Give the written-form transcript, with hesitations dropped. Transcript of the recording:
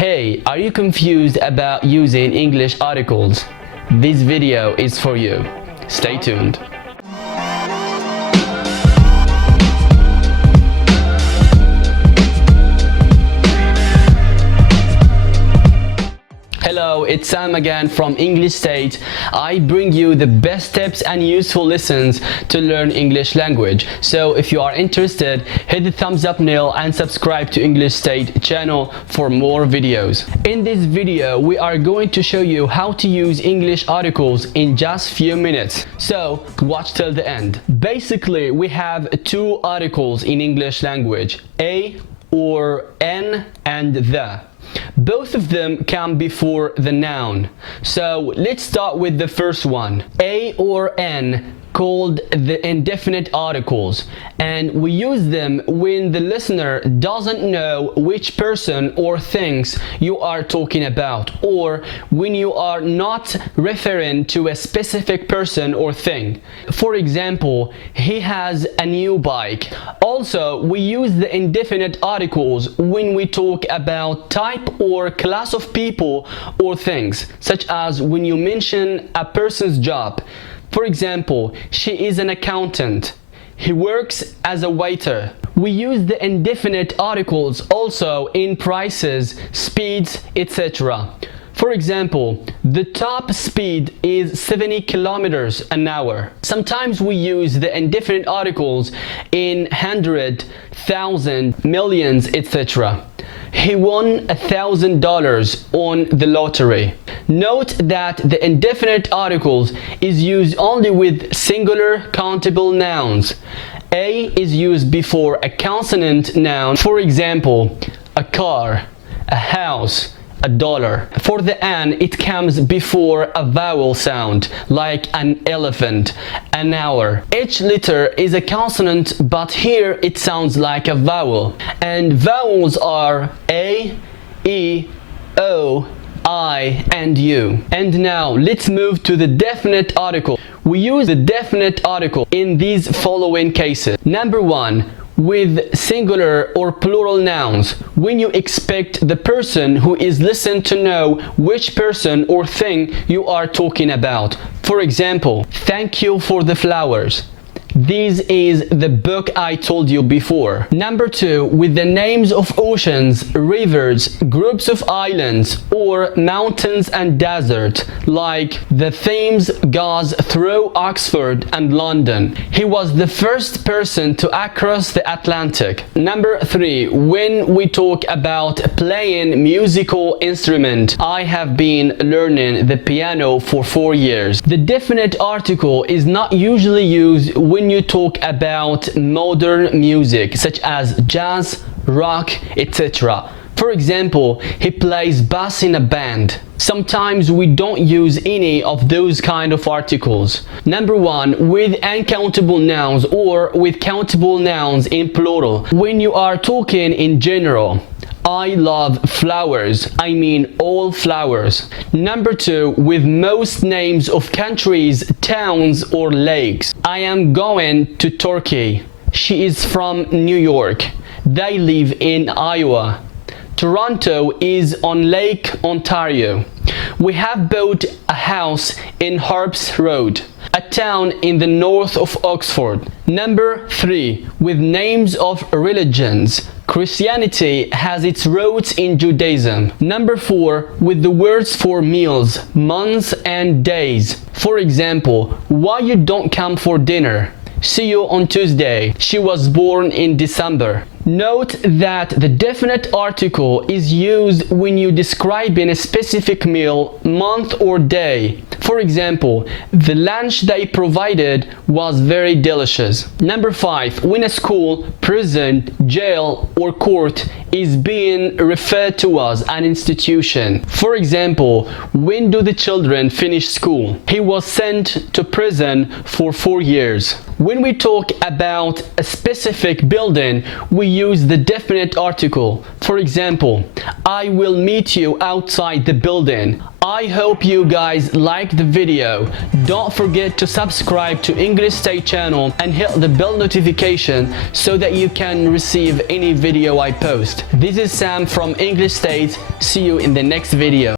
Hey, are you confused about using English articles? This video is for you. Stay tuned. Hello, it's Sam again from English State. I bring you the best tips and useful lessons to learn English language. So if you are interested, hit the thumbs up nail and subscribe to English State channel for more videos. In this video, we are going to show you how to use English articles in just few minutes. So watch till the end. Basically, we have two articles in English language, a or an and the. Both of them come before the noun. So let's start with the first one. A or an, called the indefinite articles, and we use them when the listener doesn't know which person or things you are talking about, or when you are not referring to a specific person or thing. For example, he has a new bike. Also, we use the indefinite articles when we talk about type or class of people or things, such as when you mention a person's job. For example, she is an accountant. He works as a waiter. We use the indefinite articles also in prices, speeds, etc. For example, the top speed is 70 kilometers an hour. Sometimes we use the indefinite articles in 100, 1,000, millions, etc. He won $1,000 on the lottery. Note that the indefinite articles is used only with singular countable nouns. A is used before a consonant noun. For example, a car, a house, a dollar. For the an, it comes before a vowel sound, like an elephant, an hour. Each letter is a consonant, but here it sounds like a vowel. And vowels are A, E, O, I, and U. And now let's move to the definite article. We use the definite article in these following cases. Number one, with singular or plural nouns, when you expect the person who is listened to know which person or thing you are talking about. For example, thank you for the flowers. This is the book I told you before. Number two, with the names of oceans, rivers, groups of islands, or mountains and desert, like the Thames goes through Oxford and London. He was the first person to cross the Atlantic. Number three, when we talk about playing musical instrument, I have been learning the piano for 4 years. The definite article is not usually used when you talk about modern music such as jazz, rock, etc. For example, he plays bass in a band. Sometimes we don't use any of those kind of articles. Number one, with uncountable nouns or with countable nouns in plural. When you are talking in general, I love flowers, I mean all flowers. Number two, with most names of countries, towns, or lakes. I am going to Turkey. She is from New York. They live in Iowa. Toronto is on Lake Ontario. We have bought a house in Harps Road, a town in the north of Oxford. Number three, with names of religions. Christianity has its roots in Judaism. Number four, with the words for meals, months, and days. For example, why you don't come for dinner? See you on Tuesday. She was born in December. Note that the definite article is used when you describe in a specific meal, month, or day. For example, the lunch they provided was very delicious. Number five, when a school, prison, jail, or court is being referred to as an institution. For example, when do the children finish school? He was sent to prison for 4 years. When we talk about a specific building, we use the definite article. For example, I will meet you outside the building. I hope you guys liked the video. Don't forget to subscribe to English State channel and hit the bell notification so that you can receive any video I post. This is Sam from English State. See you in the next video.